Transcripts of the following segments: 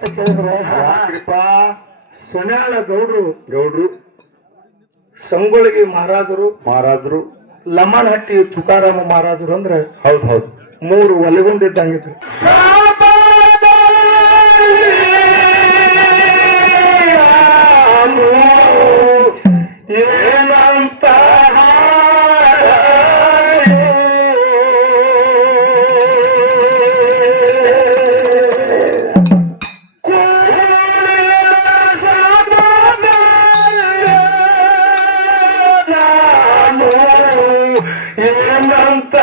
ಅಂತ ಕೇಳಿದ್ರೆ ಯಾಕ್ರಿಪ್ಪ ಸೊನ್ಯಾಳ ಗೌಡ್ರು ಗೌಡ್ರು ಸಂಗೊಳ್ಗಿ ಮಹಾರಾಜರು ಲಮಣಹಟ್ಟಿ ತುಕಾರಾಮ ಮಹಾರಾಜರು ಅಂದ್ರೆ ಹೌದ್ ಹೌದ್ ಮೂರು ಒಲೆಗೊಂಡಿದ್ದಂಗಿದ್ರು ಏನಂತ ಏನಂತ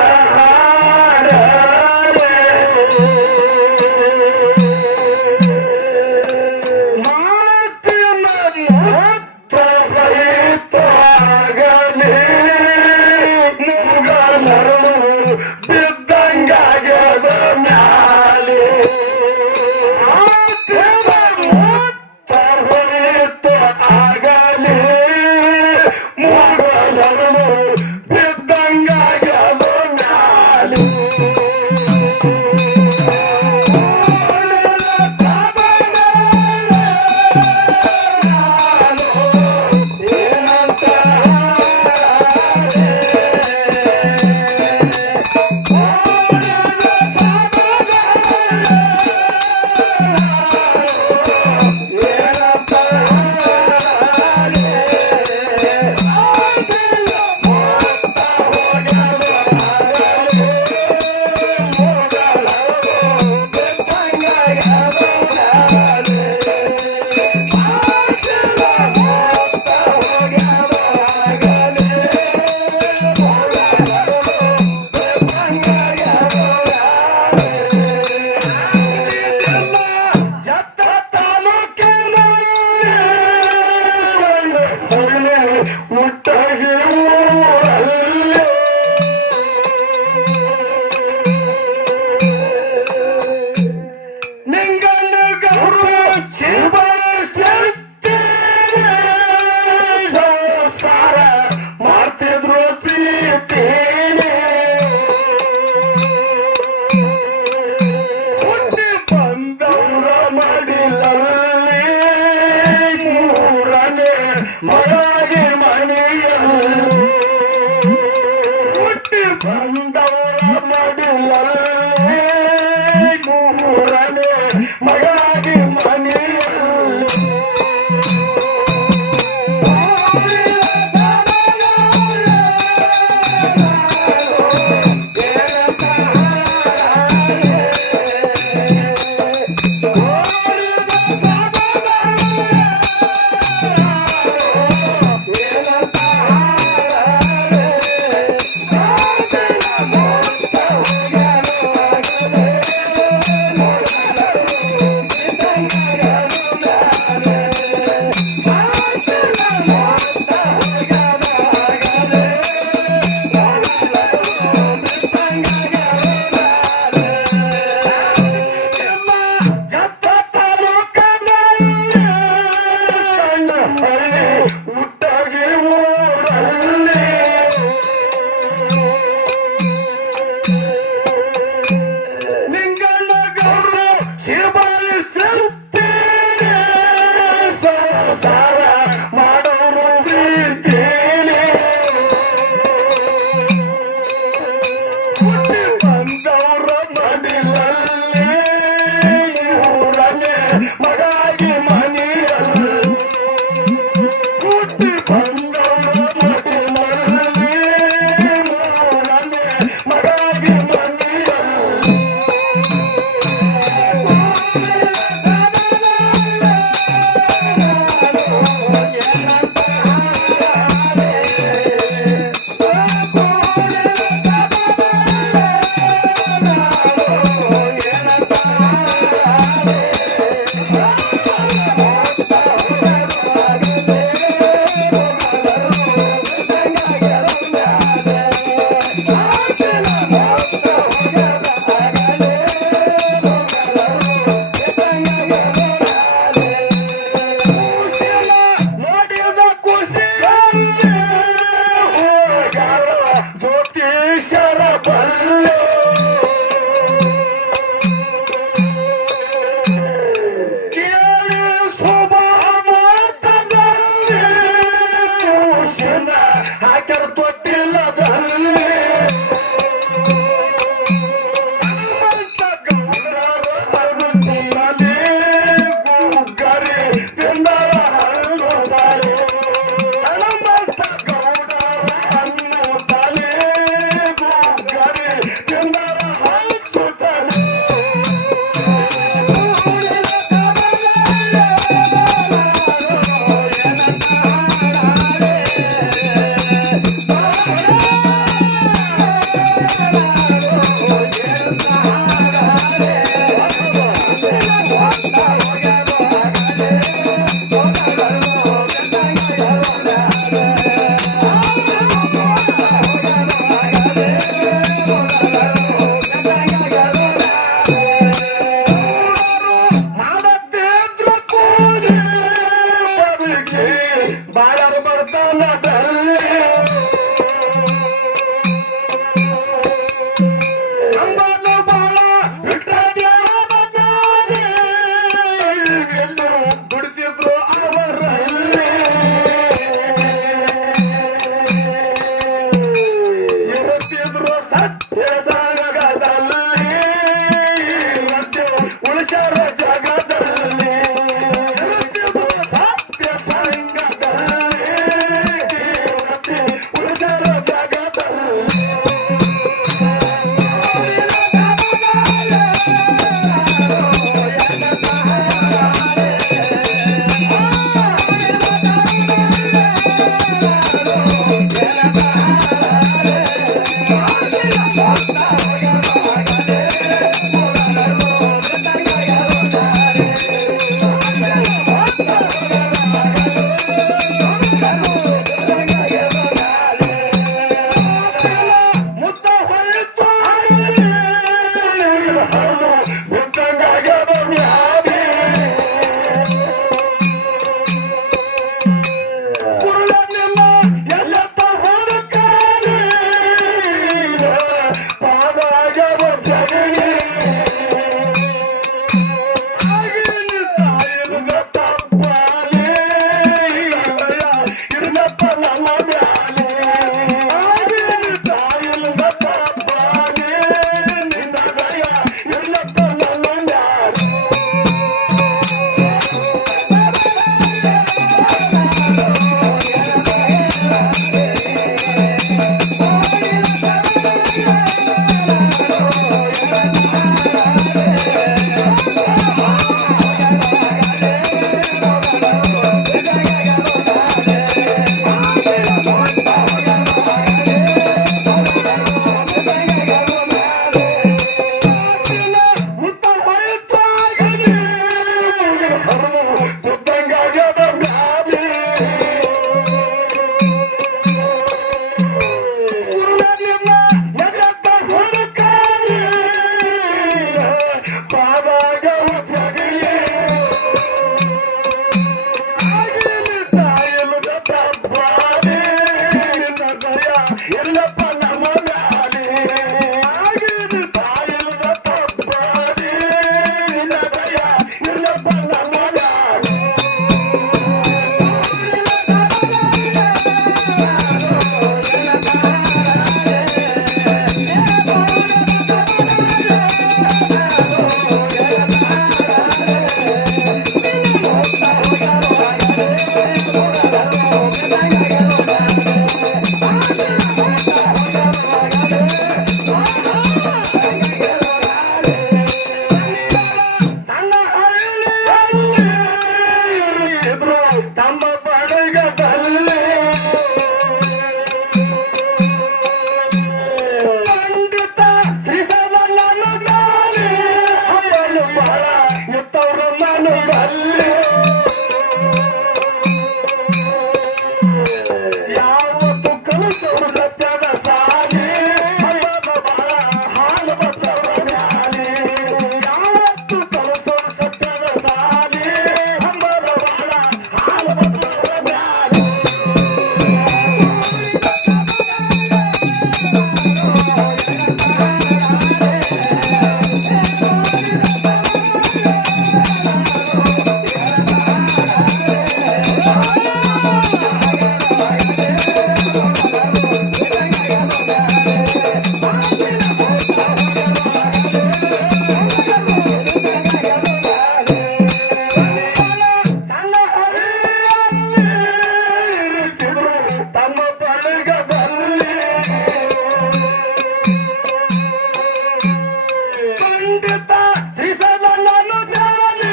ಪಂಡಿತ ಶ್ರೀ ಸದಾನಂದ ಜಾಲಿ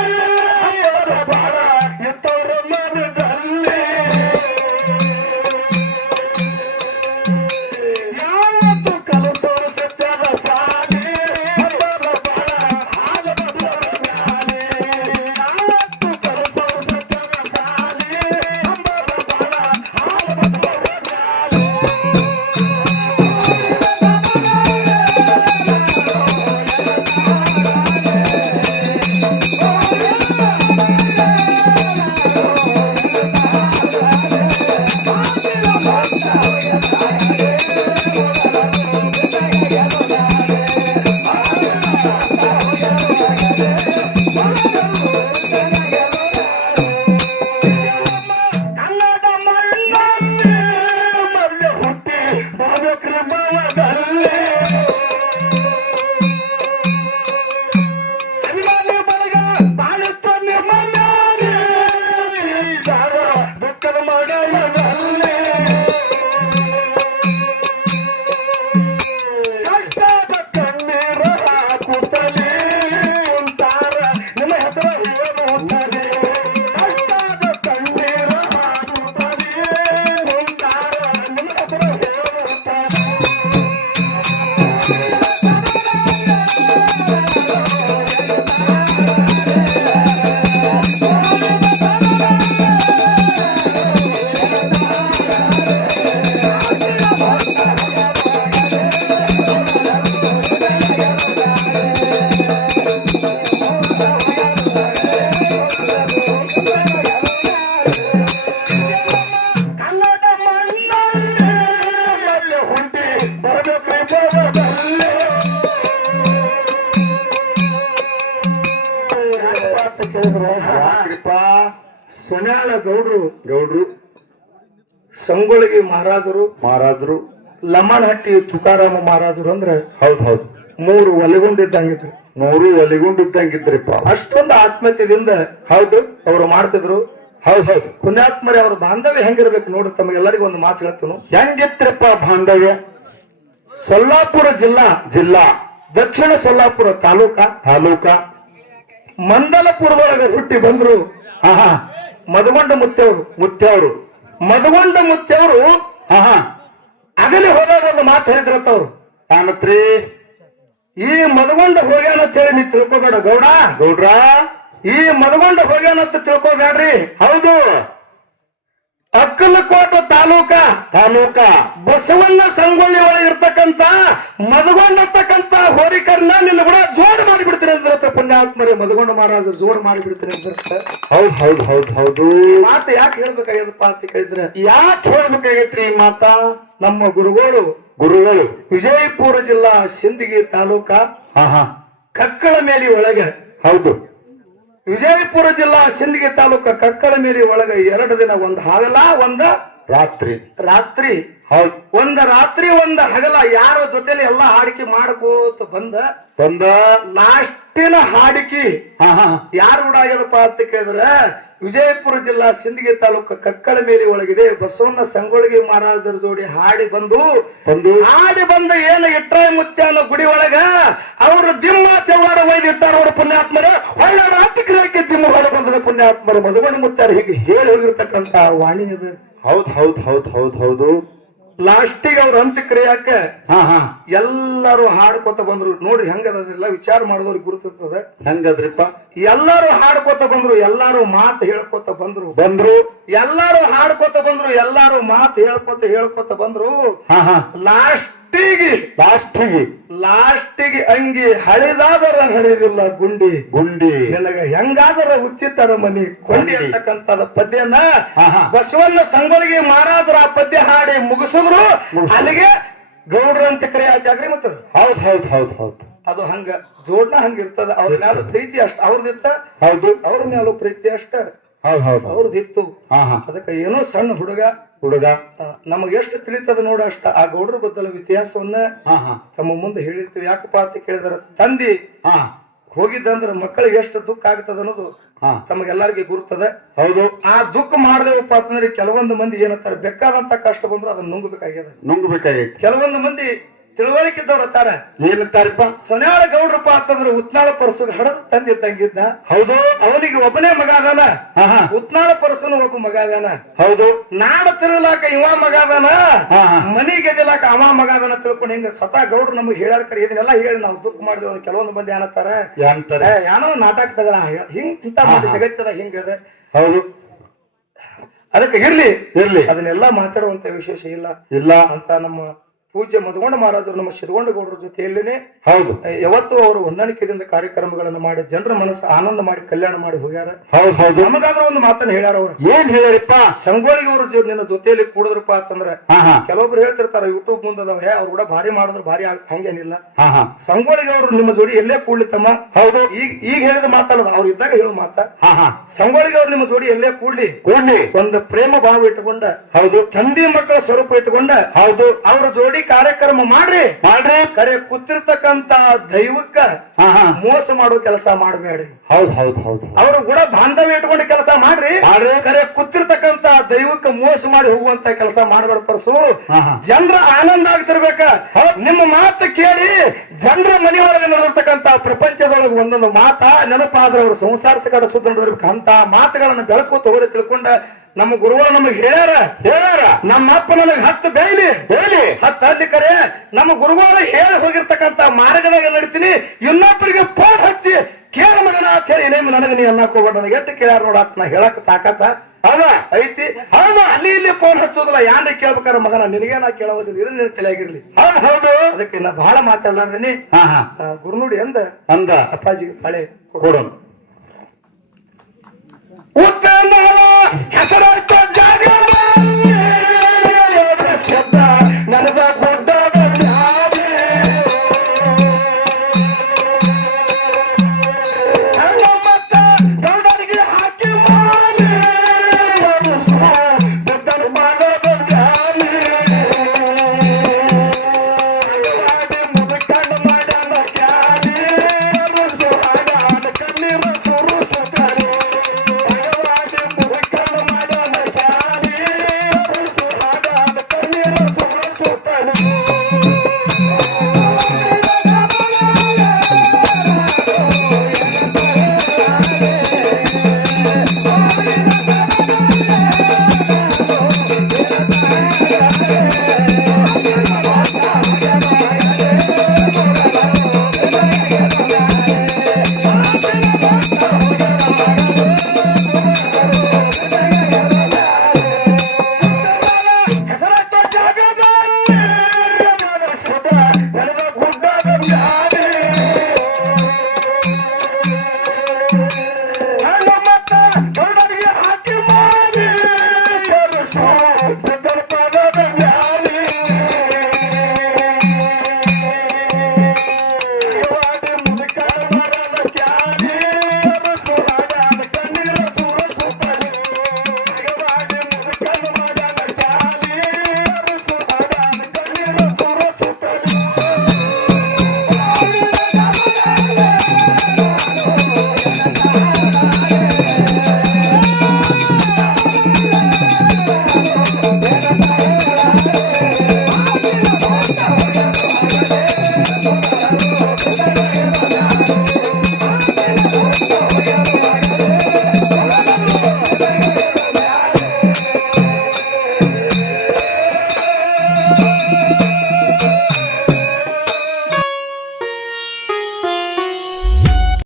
ಅವರ ಬಾಳ ಇತ್ತವರು ಮನದಲ್ಲಿ ಯಾವತ್ತು ಕಲಸೋರು ಸತ್ಯದ ಸಾಲಿ ಅವರ ಬಾಳ ಹಾಲದ ಮ್ಯಾಲೆ ಯಾವತ್ತು ಕಲಸೋರು ಸತ್ಯದ ಸಾಲಿ ಅವರ ಬಾಳ ಹಾಲದ ಮ್ಯಾಲೆ ಕನ್ನಡ ಮಣ್ಣಲ್ಲಿ ಮಲ್ಯ ಹುಟ್ಟಿ ಬಾಬೇಕ್ರಿ ಬವದಲ್ಲಿ ಅಭಿಮಾನಿ ಬಳಗ ಬಾಳಿತ್ತು ನಿಮ್ಮ ಮ್ಯಾಲೆ ಯಾರ ದುಃಖದ ಮಡಲದಲ್ಲಿ ಕಷ್ಟದ ಕಣ್ಣೀರ ಹಾಕುತ್ತಲೇ ಉಂಟಾರ ನಿಮ್ಮ ಹೆಸರು ಹೇಳುತ್ತಲೇ ಕಷ್ಟದ ಕಣ್ಣೀರ ಹಾಕುತ್ತಲೇ ಉಂಟಾರ ನಿಮ್ಮ ಹೆಸರು ಹೇಳುತ್ತಾರೆ ಕನ್ನಡ ಮಣ್ಣಲ್ಲಿ ಮಲ್ಯ ಹುಟ್ಟಿ ಬರಬೇಕ್ರಿ ಬವದಲ್ಲಿ ಅಂತ ಕೇಳಿದ್ರೆ ಯಾಕ್ರಿಪ್ಪ ಸೊನ್ಯಾಳ ಗೌಡ್ರು ಗೌಡ್ರು ಸಂಗೊಳ್ಳಿ ಮಹಾರಾಜರು ಲಮಣಹಟ್ಟಿ ತುಕಾರಾಮ ಮಹಾರಾಜರು ಅಂದ್ರೆ ಹೌದ್ ಹೌದ್ ಮೂರು ಒಲೆಗುಂಡಿದ್ದಂಗಿದ್ರು ಮೂರು ಒಲಿಗುಂಡಿದ್ದಂಗಿದ್ರಿಪ್ಪ ಅಷ್ಟೊಂದು ಆತ್ಮೀಯತೆಯಿಂದ ಹೌದು ಅವ್ರು ಮಾಡ್ತಿದ್ರು ಹೌದ್ ಹೌದ್ ಪುಣ್ಯಾತ್ಮರಿ ಅವ್ರ ಬಾಂಧವ್ಯ ಹೆಂಗಿರ್ಬೇಕು ನೋಡಿ ತಮಗೆಲ್ಲರಿಗೂ ಒಂದು ಮಾತು ಹೇಳ್ತೀನಿ ಹೆಂಗಿತ್ರಪ್ಪ ಬಾಂಧವ್ಯ ಸೊಲ್ಲಾಪುರ ಜಿಲ್ಲಾ ದಕ್ಷಿಣ ಸೊಲ್ಲಾಪುರ ತಾಲೂಕ ಮಂದಲಪುರದೊಳಗೆ ಹುಟ್ಟಿ ಬಂದ್ರು ಹಾ ಮದಗೊಂಡ ಮುತ್ತೆಯವರು ಮದಗೊಂಡ ಮುತ್ತೆಯವರು ಹಾ ಅಗಲಿ ಹೋದಾಗ ಒಂದು ಮಾತು ಹೇಳಿದ್ರಂತ ಅವ್ರು ತಾನತ್ರಿ ಈ ಮದಗೊಂಡ ಹೋಗ್ಯಾನ ಅಂತ ಹೇಳಿ ನೀ ತಿಳ್ಕೊಬೇಡ ಗೌಡ್ರ ಈ ಮದಗೊಂಡ ಹೋಗ್ಯಾನ ಅಂತ ತಿಳ್ಕೊಬೇಡ್ರಿ ಹೌದು ಅಕ್ಕಲಕೋಟ ತಾಲೂಕ ಬಸವಣ್ಣ ಸಂಗೊಳ್ಳಿ ಒಳಗೆ ಇರ್ತಕ್ಕಂತ ಮದಗೊಂಡತಕ್ಕಂತ ಹೋರಿಕರ್ನ ನಿನ್ನ ಕೂಡ ಜೋಡ್ ಮಾಡಿಬಿಡ್ತೀನಿ ಅಂದ್ರೆ ಪುಣ್ಯಾತ್ಮರಿ ಮದಗೊಂಡ ಮಹಾರಾಜರು ಜೋಡ್ ಮಾಡಿಬಿಡ್ತೀನಿ ಅಂದ್ರೆ ಹೌದ್ ಹೌದ್ ಹೌದ್ ಹೌದು ಮಾತು ಯಾಕೆ ಹೇಳ್ಬೇಕಾಗ್ಯದಪ್ಪ ಅಂತ ಕೇಳಿದ್ರೆ ಯಾಕೆ ಹೇಳ್ಬೇಕಾಗೈತ್ರಿ ಈ ಮಾತ ನಮ್ಮ ಗುರುಗಳು ವಿಜಯಪುರ ಜಿಲ್ಲಾ ಸಿಂದಗಿ ತಾಲೂಕ ಹಾ ಕಕ್ಕಳ ಮೇಲಿ ಒಳಗೆ ಹೌದು ವಿಜಯಪುರ ಜಿಲ್ಲಾ ಸಿಂದಗಿ ತಾಲೂಕ ಕಕ್ಕಳ ಮೇಲಿ ಒಳಗೆ 2 ದಿನ ಒಂದು ಹಗಲ ಒಂದು ರಾತ್ರಿ ಹೌದ್ ರಾತ್ರಿ ಒಂದು ಹಗಲ ಯಾರ ಜೊತೆಲಿ ಎಲ್ಲಾ ಹಾಡಿಕೆ ಮಾಡ್ಕೋತ ಬಂದ ಲಾಸ್ಟಿನ ಹಾಡಿಕೆ ಹಾ ಯಾರು ಕೂಡ ಆಗ್ಯದಪ್ಪ ಅಂತ ಕೇಳಿದ್ರೆ ವಿಜಯಪುರ ಜಿಲ್ಲಾ ಸಿಂದಗಿ ತಾಲೂಕು ಕಕ್ಕಳ ಮೇಲಿ ಒಳಗಿದೆ ಬಸವಣ್ಣ ಸಂಗೊಳ್ಳಿ ಮಹಾರಾಜರ ಜೋಡಿ ಹಾಡಿ ಬಂದು ಏನು ಇಟ್ರಾಯ ಮುತ್ಯ ಅನ್ನೋ ಗುಡಿ ಒಳಗ ಅವರು ದಿಮ್ಮ ಚವಾಡ ಒಯ್ದು ಇಟ್ಟಾರ ಅವ್ರ ಪುಣ್ಯಾತ್ಮರ ಒಳ್ಳೆ ರಾತ್ರಿ ದಿಮ್ಮ ಒಳಗೆ ಬಂದದ ಪುಣ್ಯಾತ್ಮರು ಮಧುಮಣಿ ಮುತ್ಯಾರ ಹೀಗೆ ಹೇಳಿ ಹೋಗಿರ್ತಕ್ಕಂತ ವಾಣಿ ಅದು ಹೌದು ಲಾಸ್ಟಿಗೆ ಅವ್ರ ಅಂತ್ಯಕ್ರಿಯಾಕ ಹಾ ಎಲ್ಲಾರು ಹಾಡ್ಕೋತ ಬಂದ್ರು ನೋಡ್ರಿ ಹೆಂಗದಲ್ಲ ವಿಚಾರ ಮಾಡಿದವ್ರಿಗೆ ಗುರುತಿರ್ತದೆ ಹೆಂಗದ್ರಿಪ್ಪ ಎಲ್ಲಾರು ಹಾಡ್ಕೋತ ಬಂದ್ರು ಎಲ್ಲಾರು ಮಾತು ಹೇಳ್ಕೋತ ಬಂದ್ರು ಎಲ್ಲಾರು ಹಾಡ್ಕೋತ ಬಂದ್ರು ಎಲ್ಲಾರು ಮಾತು ಹೇಳ್ಕೋತ ಬಂದ್ರು ಲಾಸ್ಟಿಗೆ ಅಂಗಿ ಹಳಿದಾದರ ಹರಿದಿಲ್ಲ ಗುಂಡಿ ನಿನಗ ಹೆಂಗಾದರ ಉಚಿತರ ಮನಿ ಕೊಂಡಿ ಅಂತಕ್ಕಂಥದ ಪದ್ಯನ ಬಸವಣ್ಣ ಸಂಗೊಳ್ಳಿ ಮಹಾರಾಜರ ಆ ಪದ್ಯ ಹಾಡಿ ಮುಗಿಸಿದ್ರು ಅಲ್ಲಿಗೆ ಗೌಡ್ರ ಅಂತ ಕರೆ ಆದ್ಯಾಗ್ರಿ ಮತ್ತ ಹೌದ್ ಅದು ಹಂಗ ಜೋಡ್ನ ಹಂಗಿರ್ತದ ಅವ್ರ ಮ್ಯಾಲ ಪ್ರೀತಿ ಅಷ್ಟ ಅವ್ರದಿತ್ತ ಅವ್ರ ಮ್ಯಾಲ ಪ್ರೀತಿ ಅಷ್ಟ ಅವ್ರದಿತ್ತು ಅದಕ್ಕ ಏನೋ ಸಣ್ಣ ಹುಡುಗ ನಮಗ ಎಷ್ಟು ತಿಳಿತದ ನೋಡ ಅಷ್ಟ ಆ ಗೌಡ್ರ ಬದಲ ಇತಿಹಾಸವನ್ನ ತಮ್ಮ ಮುಂದೆ ಹೇಳಿರ್ತೀವಿ ಯಾಕಪ್ಪ ಅಂತ ಕೇಳಿದಾರ ತಂದಿ ಹೋಗಿದ್ದಂದ್ರ ಮಕ್ಕಳಿಗೆ ಎಷ್ಟು ದುಃಖ ಆಗ್ತದ ಅನ್ನೋದು ತಮಗೆಲ್ಲರಿಗೆ ಗುರ್ತದ ಆ ದುಃಖ ಮಾಡ್ದೇವಪ್ಪ ಅಂತಂದ್ರೆ ಕೆಲವೊಂದು ಮಂದಿ ಏನಂತಾರೆ ಬೇಕಾದಂತ ಕಷ್ಟ ಬಂದ್ರು ಅದನ್ನ ನುಂಗಬೇಕಾಗ್ಯದ ನುಂಗಬೇಕಾಗೈತಿ ಕೆಲವೊಂದು ಮಂದಿ ತಿಳುವಳಿಕೆ ಇದ್ದವ್ರು ಅತ್ತಾರ ಏನಂತಾರಪ್ಪ ಸೊನ್ಯಾಳ ಗೌಡ್ರಪ್ಪ ಅಂತಂದ್ರೆ ಉತ್ನಾಳ ಪರಸು ಹಡದ ತಂಗಿದ್ದಂಗಿದ್ದ ಹೌದು ಅವನಿಗೆ ಒಬ್ಬನೇ ಮಗ ಅದಾನ ಹಾ ಹಾ ಉತ್ನಾಳ ಪರಸನು ಒಬ್ಬ ಮಗ ಅದಾನ ಹೌದು ನಾಡ ತಿರುಲಾಕ ಇವ ಮಗ ಅದಾನ ಹಾ ಹಾ ಮನಿ ಗೆದಿಲಾಕ ಅವ ಮಗ ಅದಾನ ತಿಳ್ಕೊಂಡು ಹಿಂಗ ಸ್ವತಃ ಗೌಡ್ರು ನಮಗೆ ಹೇಳ್ಯಾರ ಇದನ್ನೆಲ್ಲ ಹೇಳಿ ನಾವು ದುಃಖ ಮಾಡಿದೇವ್ ಕೆಲವೊಂದು ಮಂದಿ ಏನತ್ತಾರ ಏನಂತಾರೆ ಏನೋ ನಾಟಕದಾಗ ಹಿಂಗ್ ಇಂತ ಮಂದಿ ಜಗತ್ತದ ಹಿಂಗದ ಹೌದು ಅದಕ್ಕೆ ಇರ್ಲಿ ಇರ್ಲಿ ಅದನ್ನೆಲ್ಲ ಮಾತಾಡುವಂತ ವಿಶೇಷ ಇಲ್ಲ ಇಲ್ಲ ಅಂತ ನಮ್ಮ ಪೂಜ್ಯ ಮಧುಗೊಂಡ ಮಹಾರಾಜರು ನಮ್ಮ ಶಿರಗೊಂಡ ಗೌಡರ ಜೊತೆಯಲ್ಲೇನೆ ಹೌದು ಯಾವತ್ತು ಅವರು ಹೊಂದಾಣಿಕೆಯಿಂದ ಕಾರ್ಯಕ್ರಮಗಳನ್ನು ಮಾಡಿ ಜನರ ಮನಸ್ಸು ಆನಂದ ಮಾಡಿ ಕಲ್ಯಾಣ ಮಾಡಿ ಹೋಗ್ಯಾರ ಹೌದು ಹೌದು ನಮಗಾದ್ರೂ ಒಂದು ಮಾತನ್ನ ಹೇಳ್ಯಾರ ಅವ್ರು ಏನ್ ಹೇಳ್ಯಾರಪ್ಪ ಸಂಗೋಳಿಗೆ ಅವರು ನಿನ್ನ ಜೊತೆಯಲ್ಲಿ ಕೂಡಿದ್ರಪ್ಪ ಅಂತಂದ್ರ ಹಾ ಹಾ ಕೆಲವೊಬ್ರು ಹೇಳ್ತಿರ್ತಾರ ಯೂಟ್ಯೂಬ್ ಮುಂದದವ ಅವ್ರು ಕೂಡ ಭಾರಿ ಮಾಡಿದ್ರು ಭಾರಿ ಹಂಗೇನಿಲ್ಲ ಹಾ ಹಾ ಸಂಗೋಳಿಗೆ ಅವರು ನಿಮ್ಮ ಜೋಡಿ ಎಲ್ಲೇ ಕೂಡ್ಲಿ ತಮ್ಮ ಹೌದು ಈಗ ಹೇಳಿದ ಮಾತಲ್ಲದ ಅವ್ರು ಇದ್ದಾಗ ಹೇಳು ಮಾತ ಹಾ ಹಾ ಸಂಗೋಳಿಗೆ ಅವ್ರು ನಿಮ್ಮ ಜೋಡಿ ಎಲ್ಲೇ ಕೂಡ್ಲಿ ಕೂಡ್ಲಿ ಒಂದು ಪ್ರೇಮ ಭಾವ ಇಟ್ಟುಕೊಂಡ ಹೌದು ತಂದೆ ಮಕ್ಕಳ ಸ್ವರೂಪ ಇಟ್ಟುಕೊಂಡ ಹೌದು ಅವ್ರ ಜೋಡಿ ಕಾರ್ಯಕ್ರಮ ಮಾಡ್ರಿ ಮಾಡ್ರಿ ಕರೆ ಕೂತಿರ್ತಕ್ಕಂತ ದೈವಕ್ಕ ಹಾ ಹಾ ಮೋಸ ಮಾಡೋ ಕೆಲಸ ಮಾಡಬೇಡ್ರಿ ಹೌದು ಹೌದು ಹೌದು ಅವ್ರ ಕೂಡ ಬಾಂಧವ್ಯ ಇಟ್ಕೊಂಡು ಕೆಲಸ ಮಾಡ್ರಿ ಮಾಡ್ರಿ ಕರೆ ಕೂತಿರ್ತಕ್ಕಂತ ದೈವಕ್ಕ ಮೋಸ ಮಾಡಿ ಹೋಗುವಂತ ಕೆಲಸ ಮಾಡಬೇಡ ಪರಸು ಹಾ ಹಾ ಜನರ ಆನಂದ ಆಗ್ತಿರ್ಬೇಕ ನಿಮ್ಮ ಮಾತು ಕೇಳಿ ಜನರ ಮನೆಯೊಳಗೆ ನಡೆದಿರ್ತಕ್ಕಂತ ಪ್ರಪಂಚದೊಳಗೆ ಒಂದೊಂದು ಮಾತ ನೆನಪಾದ್ರೆ ಅವ್ರ ಸಂಸಾರ ಸಕಟ ಸುದ್ದ ನಡೆದಿರ್ಬೇಕು ಅಂತ ಮಾತುಗಳನ್ನ ಬೆಳೆಸ್ಕೊತ ಹೋಗಿ ತಿಳ್ಕೊಂಡ ನಮ್ಮ ಗುರುಗಳು ನಮಗೆ ಹೇಳ್ಯಾರ ನಮ್ಮ ಅಪ್ಪ ನನಗೆ 10 ಬೇಯ್ಲಿ 10 ಅಲ್ಲಿ ಕರೆ ನಮ್ಮ ಗುರುಗಳು ಹೇಳಿ ಹೋಗಿರ್ತಕ್ಕಂತ ಮಾರ್ಗದಾಗ ನಡಿತೀನಿ ಇನ್ನೊಬ್ಬರಿಗೆ ಫೋನ್ ಹಚ್ಚಿ ಕೇಳ ಮಗನ ಅಂತ ಹೇಳಿ ನೇಮ್ ನನಗೆ ನೀ ಅನ್ನಕ್ ಹೋಗ್ಬೇಡ ನನಗೆ ಎಷ್ಟು ಕೇಳ್ಯಾರ ನೋಡಕ್ ನಾ ಹೇಳಕ್ ತಾಕತ್ತ ಹೌದಾ ಐತಿ ಹೌದು ಅಲ್ಲಿ ಇಲ್ಲಿ ಫೋನ್ ಹಚ್ಚೋದಿಲ್ಲ ಯಾನ್ರಿ ಕೇಳ್ಬೇಕಾರ ಮಗನ ನಿನಗೆ ನಾ ಕೇಳೋದಿಲ್ಲ ಇದು ನಿನ್ ತಲೆಯಾಗಿರ್ಲಿ ಹೌದು ಅದಕ್ಕೆ ನಾ ಬಹಳ ಮಾತಾಡ್ಲಾರ್ದೀನಿ ಹಾ ಹಾ ಗುರುನುಡಿ ಅಂದ ಅಂದ ಅಪ್ಪಾಜಿ ಹಳೆ ಕೊಡೋಣ